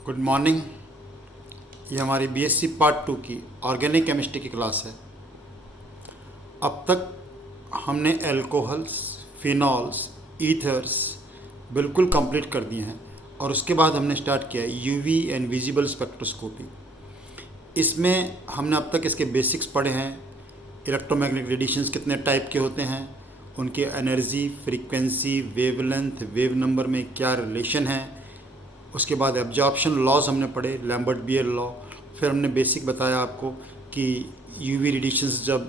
Good morning. ये हमारी BSc part 2 की ऑर्गेनिक केमिस्ट्री की क्लास है। अब तक हमने एल्कोहल्स, फिनॉल्स, ईथर्स बिल्कुल कंप्लीट कर दिए हैं और उसके बाद हमने स्टार्ट किया यूवी एंड विजिबल स्पेक्ट्रोस्कोपी। इसमें हमने अब तक इसके बेसिक्स पढ़े हैं। इलेक्ट्रोमैग्नेटिक रेडिएशंस कितने टाइप के होते हैं, उनकी energy, frequency, wavelength, wave number में क्या रिलेशन है। उसके बाद एब्जॉर्प्शन लॉज हमने पढ़े, लैम्बर्ट बियर लॉ। फिर हमने बेसिक बताया आपको कि यूवी रेडिएशंस जब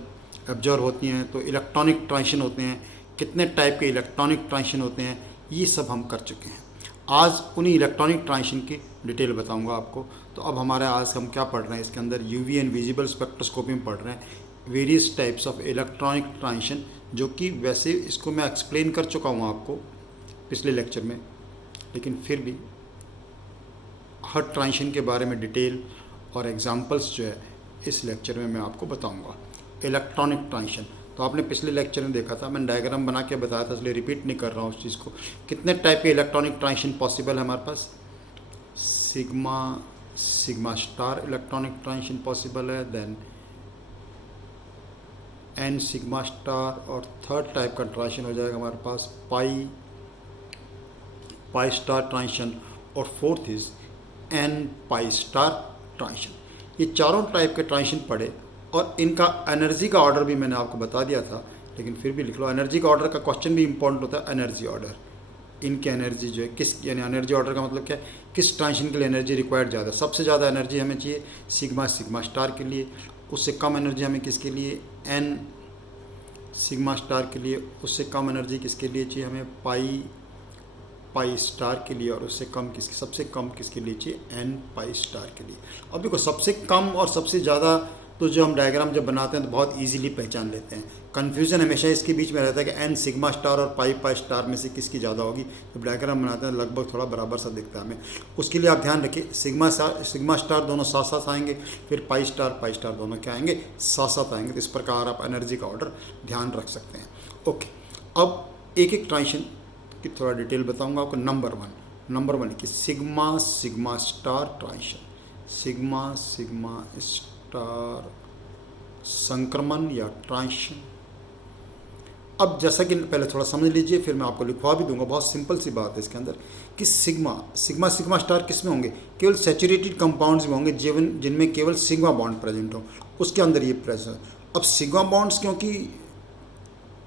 एब्जॉर्ब होती हैं तो इलेक्ट्रॉनिक ट्रांजिशन होते हैं, कितने टाइप के इलेक्ट्रॉनिक ट्रांजिशन होते हैं, ये सब हम कर चुके हैं। आज उन्हीं इलेक्ट्रॉनिक ट्रांजिशन की डिटेल बताऊंगा आपको। तो अब हमारे आज हम क्या पढ़ रहे हैं, इसके अंदर यूवी एंड विजिबल स्पेक्ट्रोस्कोपी में पढ़ रहे हैं various types of electronic transition, जो कि वैसे इसको मैं एक्सप्लेन कर चुका हूँ आपको पिछले लेक्चर में, लेकिन फिर भी हर ट्रांजिशन के बारे में डिटेल और एग्जांपल्स जो है इस लेक्चर में मैं आपको बताऊंगा। इलेक्ट्रॉनिक ट्रांजिशन तो आपने पिछले लेक्चर में देखा था, मैंने डायग्राम बना के बताया था, इसलिए रिपीट नहीं कर रहा हूँ उस चीज़ को। कितने टाइप के इलेक्ट्रॉनिक ट्रांजिशन पॉसिबल है हमारे पास? Sigma, sigma star electronic transition possible है, देन एन सिग्मा स्टार, और थर्ड टाइप का ट्रांजिशन हो जाएगा हमारे पास पाई, पाई स्टार ट्रांजिशन, और fourth is n pi star transition. ये चारों टाइप के ट्रांजिशन पढ़े और इनका एनर्जी का ऑर्डर भी मैंने आपको बता दिया था, लेकिन फिर भी लिख लो। एनर्जी का ऑर्डर का क्वेश्चन भी इंपॉर्टेंट होता है। एनर्जी ऑर्डर, इनकी एनर्जी जो है किस, यानी एनर्जी ऑर्डर का मतलब क्या है, किस ट्रांजिशन के लिए एनर्जी रिक्वायर्ड ज़्यादा, सबसे ज़्यादा एनर्जी हमें चाहिए सिग्मा, सिग्मा स्टार के लिए। उससे कम एनर्जी हमें किसके लिए, एन सिग्मा स्टार के लिए। उससे कम एनर्जी किसके लिए चाहिए हमें, पाई, पाई स्टार के लिए। और उससे कम किसके, सबसे कम किसके लिए चाहिए, एन पाई स्टार के लिए। अब देखो, सबसे कम और सबसे ज़्यादा तो जो हम डायग्राम जब बनाते हैं तो बहुत इजीली पहचान लेते हैं। कन्फ्यूज़न हमेशा इसके बीच में रहता है कि एन सिग्मा स्टार और पाई पाई स्टार में से किसकी ज़्यादा होगी। जब डायग्राम बनाते हैं लगभग थोड़ा बराबर सा दिखता है हमें। उसके लिए आप ध्यान रखिए, सिग्मा स्टार दोनों साथ साथ आएंगे, फिर पाई स्टार दोनों क्या आएंगे, साथ साथ आएंगे। तो इस प्रकार आप एनर्जी का ऑर्डर ध्यान रख सकते हैं। ओके, अब एक एक ट्रांजिशन की थोड़ा डिटेल बताऊंगा आपको। नंबर वन कि sigma, sigma star transition, sigma, sigma star संक्रमण या ट्रांजिशन। अब जैसा कि पहले थोड़ा समझ लीजिए, फिर मैं आपको लिखवा भी दूंगा। बहुत सिंपल सी बात है इसके अंदर कि सिग्मा स्टार किस में होंगे, केवल सैचुरेटेड कंपाउंड्स में होंगे जिनमें केवल सिग्मा बॉन्ड प्रेजेंट हो, उसके अंदर ये प्रेजेंट। अब सिग्मा बॉन्ड्स क्योंकि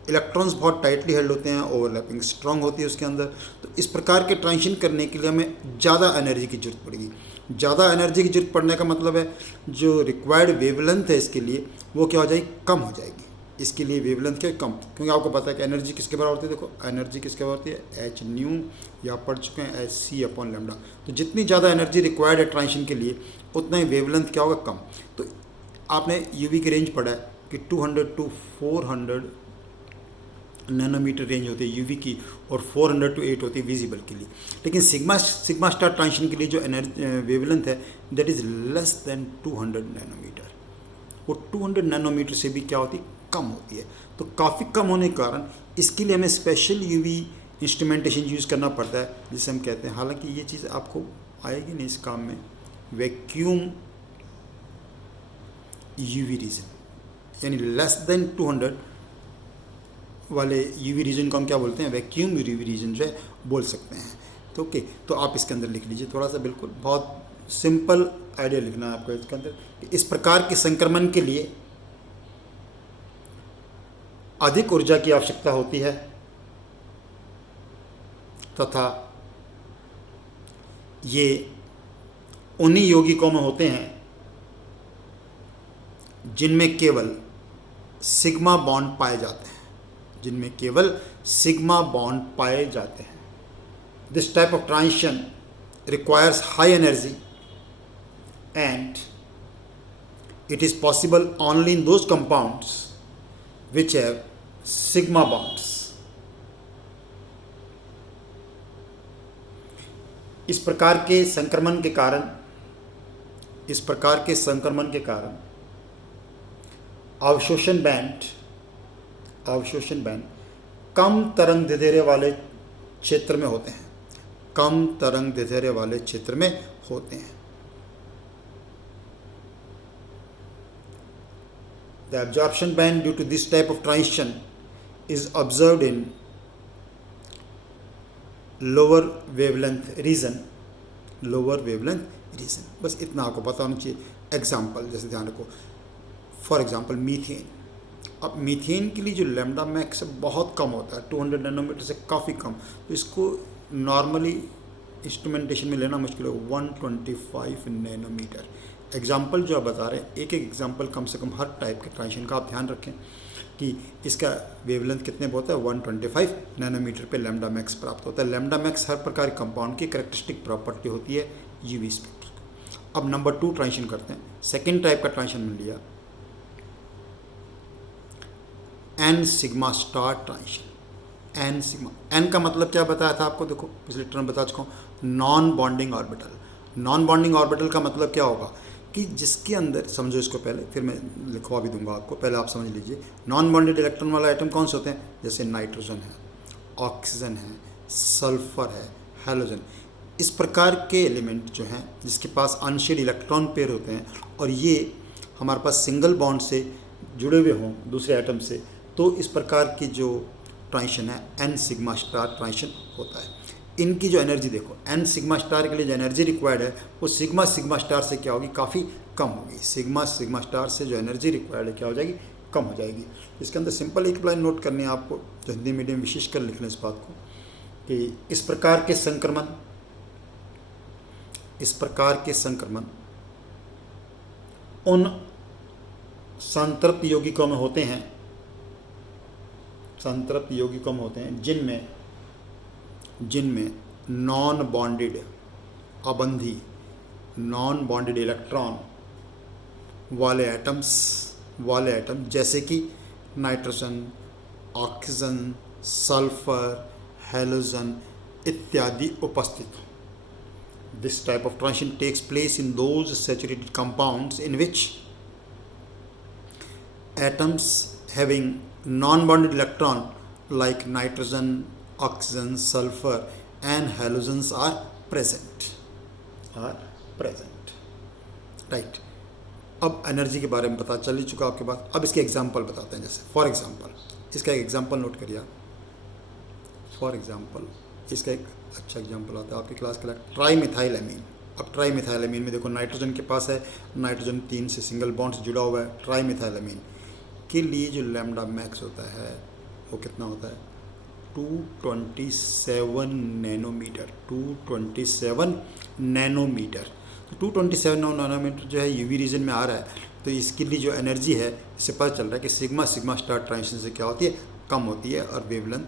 इलेक्ट्रॉन्स बहुत टाइटली हेल्ड होते हैं, ओवरलैपिंग स्ट्रांग होती है उसके अंदर, तो इस प्रकार के ट्रांजिशन करने के लिए हमें ज़्यादा एनर्जी की जरूरत पड़ेगी। ज़्यादा एनर्जी की जरूरत पड़ने का मतलब है जो रिक्वायर्ड वेवलेंथ है इसके लिए वो क्या हो जाएगी, कम हो जाएगी। इसके लिए वेवलेंथ क्या कम, क्योंकि आपको पता है कि एनर्जी किसके बराबर होती है। देखो, एनर्जी किसके बराबर होती है, एच न्यू, या पढ़ चुके हैं एच सी अपॉन लेमडा। तो जितनी ज़्यादा एनर्जी रिक्वायर्ड है ट्रांजिशन के लिए, उतना ही वेवलेंथ क्या होगा, कम। तो आपने यूवी की रेंज पढ़ा है कि 200 to 400 नैनोमीटर रेंज होती है यूवी की, और 400 to 8 होती है विजिबल के लिए। लेकिन सिग्मा स्टार ट्रांजिशन के लिए जो वेवलेंथ है that is less than 200 nanometre. वो 200 नैनोमीटर से भी क्या होती है, कम होती है। तो काफ़ी कम होने के कारण इसके लिए हमें स्पेशल यूवी इंस्ट्रूमेंटेशन यूज़ करना पड़ता है, जिसे हम कहते हैं, हालांकि ये चीज़ आपको आएगी नहीं इस काम में, वैक्यूम यूवी रीजन, यानी लेस देन 200 वाले यूवी रीजन को हम क्या बोलते हैं, वैक्यूम यूवी रीजन जो है बोल सकते हैं। तो ओके, तो आप इसके अंदर लिख लीजिए थोड़ा सा, बिल्कुल बहुत सिंपल आइडिया लिखना है आपको इसके अंदर कि इस प्रकार के संक्रमण के लिए अधिक ऊर्जा की आवश्यकता होती है तथा ये उन्हीं यौगिकों में होते हैं जिनमें केवल सिग्मा बॉन्ड पाए जाते हैं, जिनमें केवल सिग्मा बॉन्ड पाए जाते हैं। This type of transition requires high energy and it is possible only in those compounds which have sigma bonds. इस प्रकार के संक्रमण के कारण अवशोषण बैंड कम तरंग दैर्ध्य वाले क्षेत्र में होते हैं। कम तरंग दैर्ध्य वाले क्षेत्र में होते हैं। The absorption band due to this type of transition is observed in lower wavelength region, lower wavelength region। बस इतना आपको पता होना चाहिए। एग्जाम्पल जैसे ध्यान रखो, फॉर एग्जाम्पल मीथेन। अब मीथेन के लिए जो लैम्डा मैक्स बहुत कम होता है, 200 नैनोमीटर से काफ़ी कम, तो इसको नॉर्मली इंस्ट्रूमेंटेशन में लेना मुश्किल है। 125 नैनोमीटर एग्जाम्पल जो आप बता रहे हैं, एक एक एग्जाम्पल कम से कम हर टाइप के ट्रांजिशन का आप ध्यान रखें कि इसका वेवलेंथ कितने पर होता है। 125 नैनोमीटर पे लैम्डा मैक्स प्राप्त होता है। लैम्डा मैक्स हर प्रकार के कंपाउंड की कैरेक्टरिस्टिक प्रॉपर्टी होती है यूवी स्पेक्ट्रम। अब नंबर 2 ट्रांजिशन करते हैं। सेकेंड टाइप का ट्रांजिशन में लिया n sigma star transition. N sigma, n का मतलब क्या बताया था आपको, देखो पिछले टर्म बता चुका हूँ, non bonding orbital. Non bonding orbital का मतलब क्या होगा कि जिसके अंदर, समझो इसको पहले, फिर मैं लिखवा भी दूंगा आपको, पहले आप समझ लीजिए। नॉन बॉन्डेड इलेक्ट्रॉन वाला आइटम कौन से होते हैं, जैसे नाइट्रोजन है, ऑक्सीजन है, सल्फर है, हैलोजन। इस प्रकार के एलिमेंट जो हैं जिसके पास अनशेड इलेक्ट्रॉन पेयर होते हैं और ये हमारे पास सिंगल बॉन्ड से जुड़े हुए हों दूसरे आइटम से, तो इस प्रकार की जो ट्रांजिशन है एन सिग्मा स्टार ट्रांजिशन होता है। इनकी जो एनर्जी देखो, एन सिग्मा स्टार के लिए जो एनर्जी रिक्वायर्ड है वो सिग्मा सिग्मा स्टार से क्या होगी, काफ़ी कम होगी। सिग्मा सिग्मा स्टार से जो एनर्जी रिक्वायर्ड है क्या हो जाएगी, कम हो जाएगी। इसके अंदर सिंपल एक लाइन नोट करनी है आपको, जो हिंदी मीडियम विशेष कर लिख लें इस बात को, कि इस प्रकार के संक्रमण उन संतृप्त यौगिकों में होते हैं, संतृप्त यौगिकों में होते हैं जिनमें नॉन बॉन्डेड अबंधी, नॉन बॉन्डेड इलेक्ट्रॉन वाले एटम जैसे कि नाइट्रोजन, ऑक्सीजन, सल्फर, हैलोजन इत्यादि उपस्थित हो। This type of transition takes place in those saturated compounds in which atoms having non-bonded electron like nitrogen, oxygen, sulfur and halogens are present. Right. अब energy के बारे में पता चल ही चुका आपके पास। अब इसके एग्जाम्पल बताते हैं। जैसे फॉर एग्जाम्पल इसका एक एग्जाम्पल नोट करिए। फॉर एग्जाम्पल इसका एक अच्छा एग्जाम्पल आता है आपकी क्लास के लिए, ट्राईमिथाइलएमीन। अब ट्राईमिथाइलएमीन में देखो नाइट्रोजन के पास है, नाइट्रोजन 3 से सिंगल बॉन्ड से जुड़ा हुआ है। ट्राईमिथाइलएमीन के लिए जो लैम्डा मैक्स होता है वो कितना होता है, 227 नैनोमीटर। 227 नैनोमीटर, तो 227 नैनोमीटर जो है यूवी रीजन में आ रहा है। तो इसके लिए जो एनर्जी है इससे पता चल रहा है कि सिग्मा सिग्मा स्टार ट्रांजिशन से क्या होती है, कम होती है, और वेवलेंथ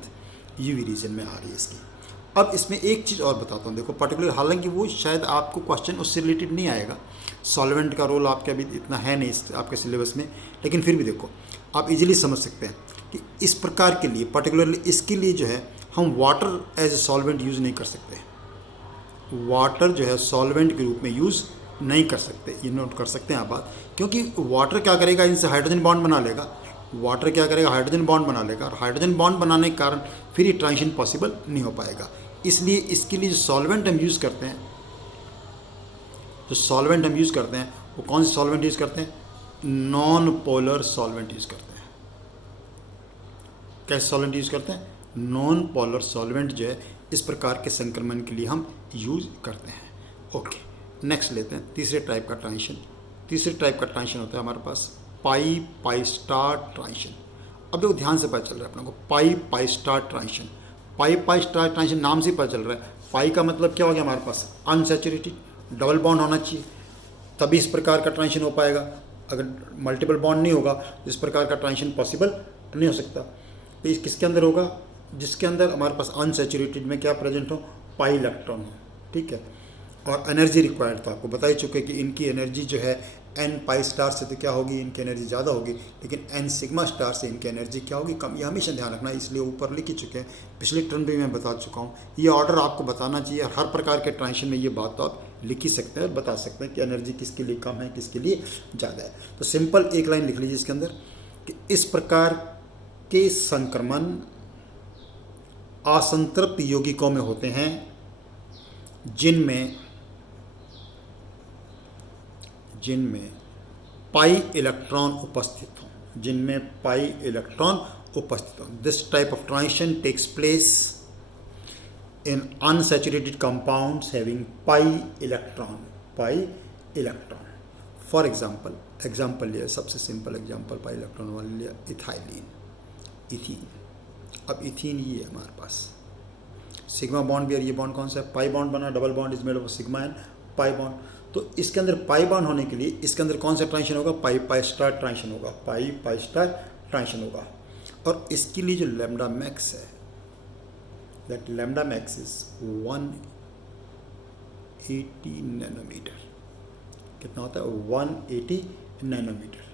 यूवी रीजन में आ रही है इसकी। अब इसमें एक चीज़ और बताता हूँ, देखो पर्टिकुलर, हालांकि वो शायद आपको क्वेश्चन उससे रिलेटेड नहीं आएगा, सॉल्वेंट का रोल आपके अभी इतना है नहीं आपके सिलेबस में, लेकिन फिर भी देखो आप इजीली समझ सकते हैं कि इस प्रकार के लिए पर्टिकुलरली इसके लिए जो है हम water as a solvent use नहीं कर सकते। वाटर जो है सॉल्वेंट के रूप में यूज़ नहीं कर सकते, ये नोट कर सकते हैं आप बात, क्योंकि वाटर क्या करेगा, इनसे हाइड्रोजन बॉन्ड बना लेगा। वाटर क्या करेगा, हाइड्रोजन बॉन्ड बना लेगा, और हाइड्रोजन बॉन्ड बनाने के कारण फिर ये ट्रांजिशन पॉसिबल नहीं हो पाएगा। इसलिए इसके लिए जो सॉल्वेंट हम यूज़ करते हैं, वो कौन से सॉल्वेंट यूज़ करते हैं, नॉन पोलर सॉल्वेंट यूज़ करते हैं। कैसे सॉल्वेंट यूज़ करते हैं, नॉन पोलर सॉल्वेंट जो है इस प्रकार के संक्रमण के लिए हम यूज़ करते हैं। ओके, नेक्स्ट लेते हैं तीसरे टाइप का ट्रांजिशन। तीसरे टाइप का ट्रांजिशन होता है हमारे पास पाई स्टार ट्रांजिशन। अब देखो ध्यान से पता चल रहा है अपने को, पाई स्टार ट्रांजिशन। पाई स्टार ट्रांजिशन नाम से पता चल रहा है, पाई का मतलब क्या हो गया हमारे पास, अनसैचुरेटेड, डबल बॉन्ड होना चाहिए तभी इस प्रकार का ट्रांजिशन हो पाएगा। अगर मल्टीपल बॉन्ड नहीं होगा तो इस प्रकार का ट्रांजिशन पॉसिबल नहीं हो सकता। तो इस किसके अंदर होगा, जिसके अंदर हमारे पास अनसैचुरेटेड में क्या प्रेजेंट हो, पाई इलेक्ट्रॉन हो, ठीक है। और एनर्जी रिक्वायर्ड था, आपको बता ही चुके कि इनकी एनर्जी जो है एन पाई स्टार से तो क्या होगी, इनकी एनर्जी ज़्यादा होगी, लेकिन एन सिग्मा स्टार से इनकी एनर्जी क्या होगी, कम। ये हमेशा ध्यान रखना, इसलिए ऊपर लिख ही चुके हैं, पिछले टर्म भी मैं बता चुका हूँ। ये ऑर्डर आपको बताना चाहिए, और हर प्रकार के ट्रांजिशन में ये बात तो आप लिख ही सकते हैं और बता सकते हैं कि एनर्जी किसके लिए कम है, किसके लिए ज़्यादा है। तो सिंपल एक लाइन लिख लीजिए इसके अंदर कि इस प्रकार के संक्रमण असंतृप्त यौगिकों में होते हैं जिनमें पाई इलेक्ट्रॉन उपस्थित हों, जिनमें पाई इलेक्ट्रॉन उपस्थित हों। This type of transition takes place in unsaturated compounds having pi electron. For example लिया, सबसे सिंपल एग्जाम्पल पाई इलेक्ट्रॉन वाले लिया, इथीन। अब इथीन ये है हमारे पास, सिग्मा बॉन्ड भी है, ये बॉन्ड कौन सा है, पाई बॉन्ड बना, double bond is made of sigma and pi bond. तो इसके अंदर पाई बॉन्ड होने के लिए इसके अंदर कौन सा ट्रांजिशन होगा, पाई स्टार ट्रांजिशन होगा, पाई स्टार ट्रांजिशन होगा। और इसके लिए जो लैम्डा मैक्स है, that lambda max is 180 nanometre. कितना होता है, 180 नैनोमीटर।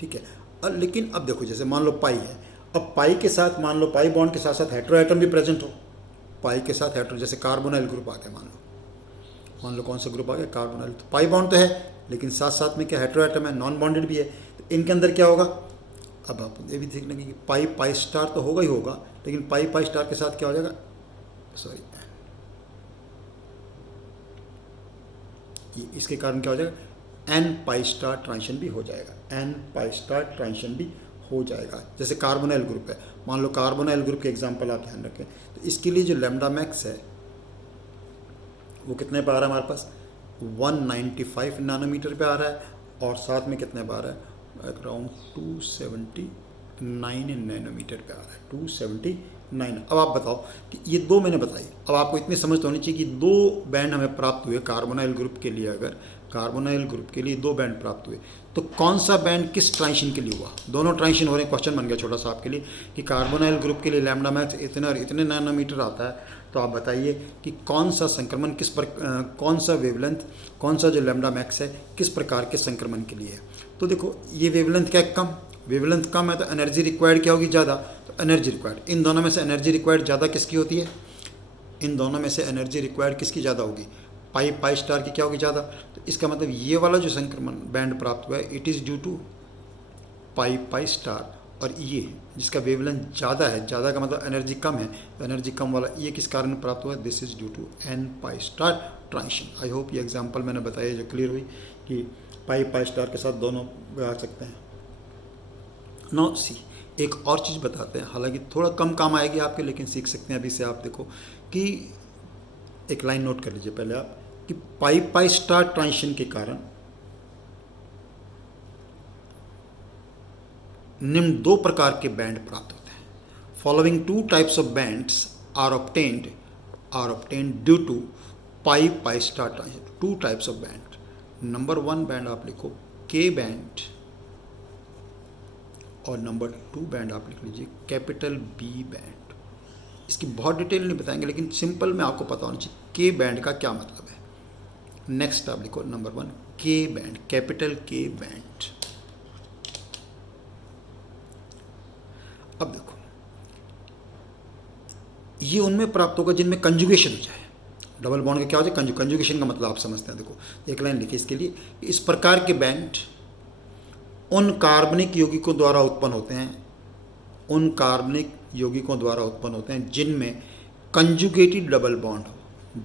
ठीक है। और लेकिन अब देखो, जैसे मान लो पाई है, अब पाई के साथ मान लो पाई बॉन्ड के साथ साथ हेटेरो एटम भी प्रेजेंट हो, पाई के साथ हेटेरो, जैसे कार्बोनाइल ग्रुप आ गया, मान लो कौन सा ग्रुप आ गया, कार्बोनाइल। तो पाई बॉन्ड तो है, लेकिन साथ साथ में क्या हेटेरो एटम है, नॉन बॉन्डेड भी है। तो इनके अंदर क्या होगा, अब आप ये भी देख लेंगे कि पाई स्टार तो होगा ही होगा, लेकिन पाई स्टार के साथ क्या हो जाएगा, सॉरी, इसके कारण क्या हो जाएगा, एन पाई स्टार ट्रांजिशन भी हो जाएगा, एन पाई स्टार ट्रांजिशन भी हो जाएगा। जैसे कार्बोनाइल ग्रुप है, मान लो कार्बोनाइल ग्रुप के एग्जांपल आप ध्यान रखें, तो इसके लिए जो लैम्डा मैक्स है वो कितने पे आ रहा है हमारे पास, 195 नैनोमीटर पे आ रहा है, और साथ में कितने पे आ रहा है, अराउंड 279 नैनोमीटर पे आ रहा है, 279। अब आप बताओ कि ये दो मैंने बताई, अब आपको इतनी समझ तो होनी चाहिए कि दो बैंड हमें प्राप्त हुए कार्बोनाइल ग्रुप के लिए। अगर कार्बोनाइल ग्रुप के लिए दो बैंड प्राप्त हुए, तो कौन सा बैंड किस ट्रांजिशन के लिए हुआ, दोनों ट्रांजिशन हो रहे हैं। क्वेश्चन बन गया छोटा सा आपके लिए कि कार्बोनाइल ग्रुप के लिए लैम्डा मैक्स इतने और इतने नैनोमीटर आता है, तो आप बताइए कि कौन सा संक्रमण कौन सा वेवलेंथ, कौन सा जो लैम्डा मैक्स है किस प्रकार के संक्रमण के लिए है। तो देखो, ये वेवलेंथ क्या कम, वेवलेंथ कम है तो एनर्जी रिक्वायर्ड क्या होगी, ज़्यादा। तो एनर्जी रिक्वायर्ड, इन दोनों में से एनर्जी रिक्वायर्ड ज़्यादा किसकी होती है, इन दोनों में से एनर्जी रिक्वायर्ड किसकी ज़्यादा होगी, पाई स्टार की क्या होगी, ज़्यादा। तो इसका मतलब ये वाला जो संक्रमण बैंड प्राप्त हुआ है, it is due to pi star. और ये जिसका वेवलेंथ ज़्यादा है, ज़्यादा का मतलब एनर्जी कम है, तो एनर्जी कम वाला ये किस कारण प्राप्त हुआ है, this is due to n pi star transition. I hope ये एग्जाम्पल मैंने बताया जो क्लियर हुई कि पाई स्टार के साथ दोनों आ सकते हैं। नो सी, एक और चीज़ बताते हैं, हालांकि थोड़ा कम काम आएगी आपके, लेकिन सीख सकते हैं अभी से। आप देखो कि एक लाइन नोट कर लीजिए पहले आप, कि पाई स्टार ट्रांजिशन के कारण निम्न दो प्रकार के बैंड प्राप्त होते हैं। Following two types of bands are obtained due to pi star transition. Two types of band, number 1 band आप लिखो के बैंड, और नंबर 2 बैंड आप लिख लीजिए कैपिटल बी बैंड। इसकी बहुत डिटेल नहीं बताएंगे, लेकिन सिंपल में आपको पता होना चाहिए के बैंड का क्या मतलब है। नेक्स्ट आप लिखो नंबर 1 के बैंड, कैपिटल के बैंड। अब देखो, ये उनमें प्राप्त होगा जिनमें कंजुगेशन हो जाए। डबल बॉन्ड का क्या हो जाए, कंजुगेशन का मतलब आप समझते हैं। देखो एक लाइन लिखी इसके लिए, इस प्रकार के बैंड उन कार्बनिक यौगिकों द्वारा उत्पन्न होते हैं, उन कार्बनिक यौगिकों द्वारा उत्पन्न होते हैं जिनमें कंजुगेटेड डबल बॉन्ड हो,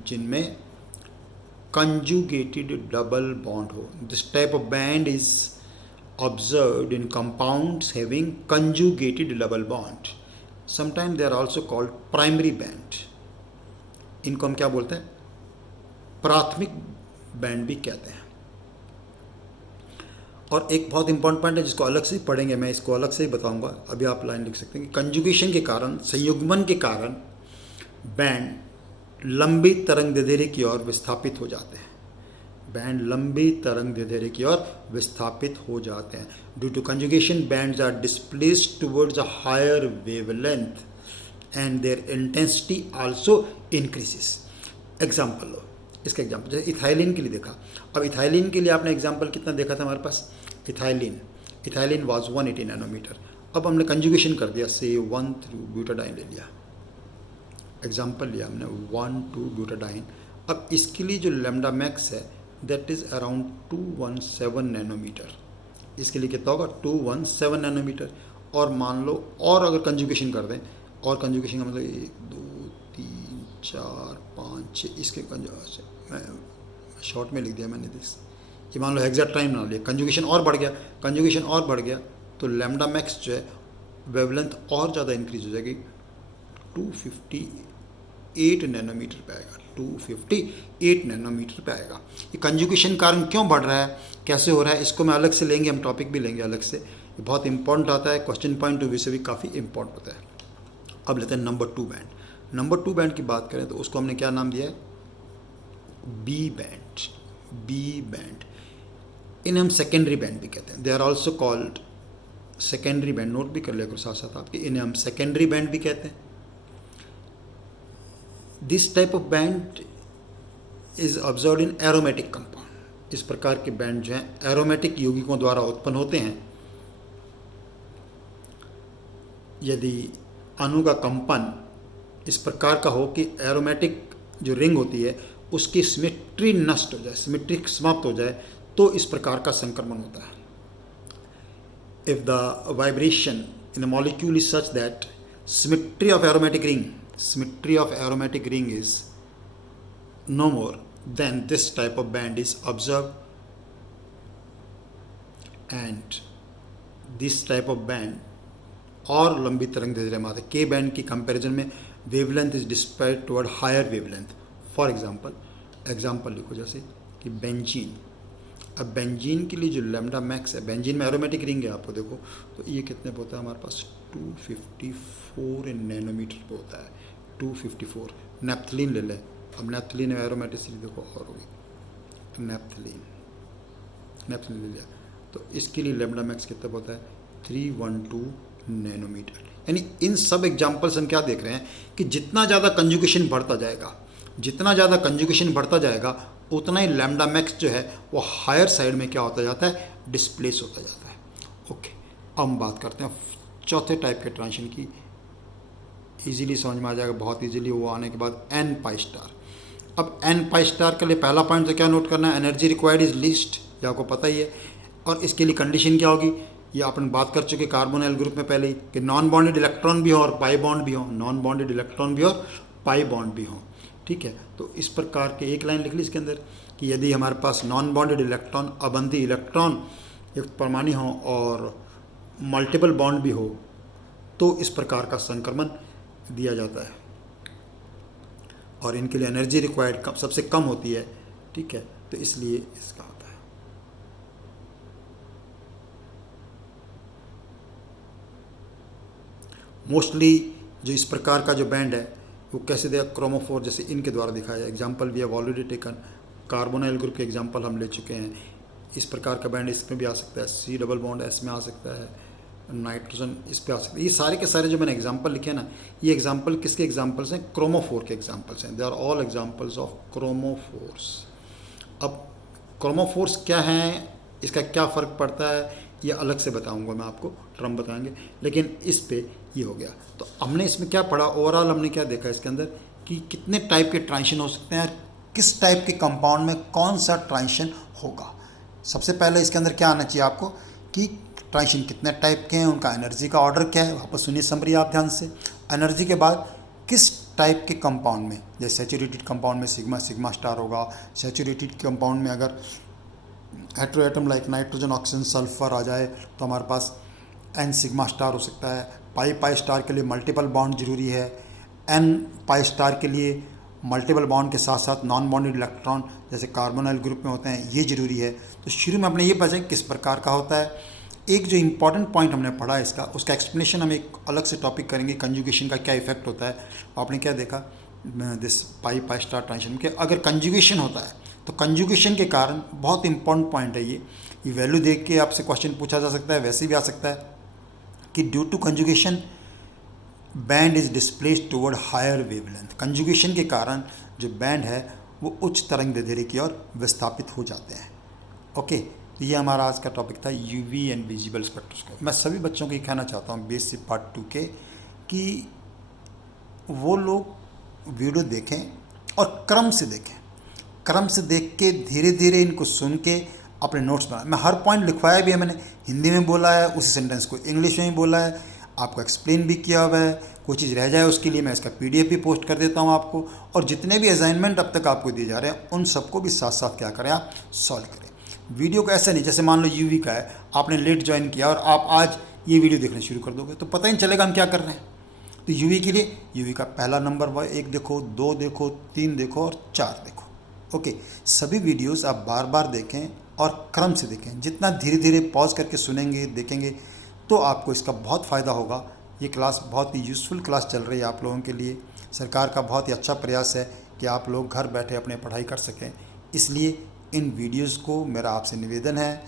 जिनमें कंजुगेटेड डबल बॉन्ड हो। This type of band is observed in compounds having conjugated double bond. Sometimes they are also called primary band. इनको हम क्या बोलते हैं, प्राथमिक बैंड भी कहते हैं। और एक बहुत इंपॉर्टेंट पॉइंट है जिसको अलग से ही पढ़ेंगे, मैं इसको अलग से ही बताऊंगा, अभी आप लाइन लिख सकते हैं कि कंजुगेशन के कारण, संयुग्मन के कारण बैंड लंबी तरंग दैर्ध्य की ओर विस्थापित हो जाते हैं। बैंड लंबी तरंग दैर्ध्य की ओर विस्थापित हो जाते हैं। Due to conjugation bands are displaced towards a higher wavelength and their intensity also increases. Example लो, इसका एग्जाम्पल जैसे इथाइलिन के लिए देखा। अब इथाइलिन के लिए आपने एग्जाम्पल कितना देखा था हमारे पास, इथाइलिन वाज 180 नैनोमीटर। अब हमने कंजुगेशन कर दिया, से 1,2-ब्यूटाडाइन ले लिया, एग्जाम्पल लिया हमने 1,2-ब्यूटाडाइन। अब इसके लिए जो लैम्डा मैक्स है दैट इज़ अराउंड 217 नैनोमीटर। इसके लिए कितना होगा, 217 नैनोमीटर। और मान लो और अगर कंजुगेशन कर दें, और कंजुगेशन का मतलब 1 2 3 4 5 6 इसके मैं शॉर्ट में लिख दिया मैंने दिस, ये मान लो एग्जैक्ट टाइम ना लिया, कंजुगेशन और बढ़ गया, कंजुगेशन और बढ़ गया तो लैम्डा मैक्स जो है वेवलेंथ और ज़्यादा इंक्रीज हो जाएगी, 258 नैनोमीटर पे आएगा, 258 नैनोमीटर पे आएगा। ये कंजुगेशन कारण क्यों बढ़ रहा है, कैसे हो रहा है, इसको मैं अलग से लेंगे, हम टॉपिक भी लेंगे अलग से, ये बहुत इंपॉर्टेंट आता है, क्वेश्चन पॉइंट ऑफ व्यू से भी काफ़ी इंपॉर्टेंट होता है। अब लेते हैं नंबर 2 बैंड। नंबर 2 बैंड की बात करें तो उसको हमने क्या नाम दिया है, बी बैंड। बी बैंड इन्हें हम सेकेंडरी बैंड भी कहते हैं, they are also called secondary band, note भी कर लिया करो साथ साथ आपके, इन्हें हम सेकेंडरी बैंड भी कहते हैं। This type of band is observe in aromatic compound. इस प्रकार के बैंड जो हैं एरोमेटिक यौगिकों द्वारा उत्पन्न होते हैं। यदि अणु का कंपन इस प्रकार का हो कि एरोमेटिक जो रिंग होती है उसकी सिमेट्री नष्ट हो जाए, सिमेट्री समाप्त हो जाए, तो इस प्रकार का संक्रमण होता है। If the vibration in a molecule is such that symmetry of aromatic ring is no more, then this type of band is observed, and this type of band और लंबी तरंग दैर्ध्य मात्रा के बैंड की कंपैरिजन में wavelength is displaced toward higher wavelength. For example लिखो जैसे कि बेंजीन। अब बेंजीन के लिए जो लैम्डा मैक्स है, बेंजीन में एरोमेटिक रिंग है, आपको देखो तो ये कितने पे होता है हमारे पास, 254 नैनोमीटर पे होता है, 254। नेप्थलीन ले लें, अब नेप्थलीन में एरोमेटिसिटी देखो और होगी, नेप्थलीन ले लिया तो इसके लिए लैम्डा मैक्स कितना होता है, 312 नैनोमीटर। यानी इन सब एग्जाम्पल्स हम क्या देख रहे हैं कि जितना ज़्यादा कंजुगेशन बढ़ता जाएगा, जितना ज़्यादा कंजुगेशन बढ़ता जाएगा उतना ही लैम्डा मैक्स जो है वो हायर साइड में क्या होता जाता है, डिस्प्लेस होता जाता है। ओके, अब हम बात करते हैं चौथे टाइप के ट्रांजिशन की। इजीली समझ में आ जाएगा, बहुत इजीली, वो आने के बाद एन पाई स्टार। अब एन पाई स्टार के लिए पहला पॉइंट तो क्या नोट करना है, एनर्जी रिक्वायर्ड इज लीस्ट, ये आपको पता ही है। और इसके लिए कंडीशन क्या होगी, ये अपन बात कर चुके कार्बोनाइल ग्रुप में पहले ही, कि नॉन बॉन्डेड इलेक्ट्रॉन भी हो और पाई बॉन्ड भी हो, नॉन बॉन्डेड इलेक्ट्रॉन भी हो और पाई बॉन्ड भी हो। ठीक है, तो इस प्रकार के एक लाइन लिख ली इसके अंदर कि यदि हमारे पास नॉन बॉन्डेड इलेक्ट्रॉन, अबंधी इलेक्ट्रॉन युक्त परमाणु हो और मल्टीपल बॉन्ड भी हो तो इस प्रकार का संक्रमण दिया जाता है। और इनके लिए एनर्जी रिक्वायर्ड सबसे कम होती है। ठीक है, तो इसलिए इसका होता है। मोस्टली जो इस प्रकार का जो बैंड है वो कैसे दिया, क्रोमोफोर जैसे इनके द्वारा दिखाया। Example we have already taken, carbonyl group के एग्जाम्पल हम ले चुके हैं। इस प्रकार का बैंड इसमें भी आ सकता है, सी डबल बॉन्ड एस में आ सकता है, नाइट्रोजन इस पे आ सकता है। ये सारे के सारे जो मैंने एग्जाम्पल लिखे हैं ना, ये एग्जाम्पल किसके एग्जाम्पल्स हैं, क्रोमोफोर के एग्जाम्पल्स हैं। They are all examples of chromophores. अब क्रोमोफोर्स क्या हैं, इसका क्या फ़र्क पड़ता है, ये अलग से बताऊंगा मैं आपको, टर्म बताएंगे, लेकिन इस पे ये हो गया। तो हमने इसमें क्या पढ़ा, ओवरऑल हमने क्या देखा इसके अंदर कि कितने टाइप के ट्रांजिशन हो सकते हैं, किस टाइप के कंपाउंड में कौन सा ट्रांजिशन होगा। सबसे पहले इसके अंदर क्या आना चाहिए आपको कि ट्रांजिशन कितने टाइप के हैं, उनका एनर्जी का ऑर्डर क्या है, वापस सुनिए समरी आप ध्यान से। एनर्जी के बाद किस टाइप के कंपाउंड में, जैसे सैचुरेटेड कंपाउंड में सिग्मा स्टार होगा, सैचुरेटेड कंपाउंड में अगर hetero atom like nitrogen oxygen sulphur आ जाए तो हमारे पास एन सिग्मा स्टार हो सकता है। पाई स्टार के लिए मल्टीपल बॉन्ड जरूरी है। एन पाई स्टार के लिए मल्टीपल बॉन्ड के साथ साथ नॉन बॉन्डेड इलेक्ट्रॉन जैसे कार्बोनाइल ग्रुप में होते हैं, ये जरूरी है। तो शुरू में हमने ये पढ़ा किस प्रकार का होता है। एक जो इम्पॉर्टेंट पॉइंट हमने पढ़ा इसका, उसका एक्सप्लेनेशन हम एक अलग से टॉपिक करेंगे, कंजुगेशन का क्या इफेक्ट होता है। आपने क्या देखा दिस पाई स्टार ट्रांजिशन के, अगर कंजुगेशन होता है तो कंजुगेशन के कारण, बहुत इंपॉर्टेंट पॉइंट है ये वैल्यू देख के आपसे क्वेश्चन पूछा जा सकता है, वैसे भी आ सकता है कि due to conjugation band is displaced toward higher wavelength. Conjugation के कारण जो बैंड है वो उच्च तरंग दैर्ध्य की ओर विस्थापित हो जाते हैं। ओके, तो ये हमारा आज का टॉपिक था यूवी एंड विजिबल स्पेक्ट्रोस्कोपी। मैं सभी बच्चों को ये कहना चाहता हूँ बेसिक पार्ट 2 के कि वो लोग वीडियो देखें और क्रम से देखें, क्रम से देख के धीरे धीरे इनको सुन के अपने नोट्स बनाएं। मैं हर पॉइंट लिखवाया भी है, मैंने हिंदी में बोला है उसी सेंटेंस को, इंग्लिश में भी बोला है, आपको एक्सप्लेन भी किया हुआ है। कोई चीज़ रह जाए उसके लिए मैं इसका PDF भी पोस्ट कर देता हूँ आपको। और जितने भी असाइनमेंट अब तक आपको दिए जा रहे हैं उन सबको भी साथ साथ क्या करें, आप सॉल्व करें। वीडियो को ऐसा नहीं, जैसे मान लो UV का है, आपने लेट ज्वाइन किया और आप आज ये वीडियो देखना शुरू कर दोगे तो पता ही नहीं चलेगा हम क्या कर रहे हैं। तो UV के लिए UV का पहला नंबर 1 देखो, 2 देखो, 3 देखो और 4 देखो। ओके, सभी वीडियोस आप बार बार देखें और क्रम से देखें। जितना धीरे धीरे पॉज करके सुनेंगे, देखेंगे तो आपको इसका बहुत फ़ायदा होगा। ये क्लास बहुत ही यूज़फुल क्लास चल रही है आप लोगों के लिए। सरकार का बहुत ही अच्छा प्रयास है कि आप लोग घर बैठे अपने पढ़ाई कर सकें। इसलिए इन वीडियोस को मेरा आपसे निवेदन है,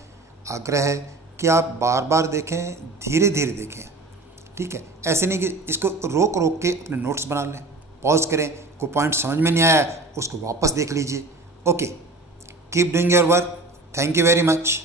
आग्रह है कि आप बार बार देखें, धीरे धीरे देखें। ठीक है, ऐसे नहीं कि इसको रोक रोक के अपने नोट्स बना लें, पॉज करें, कोई पॉइंट समझ में नहीं आया उसको वापस देख लीजिए। Okay, keep doing your work. Thank you very much.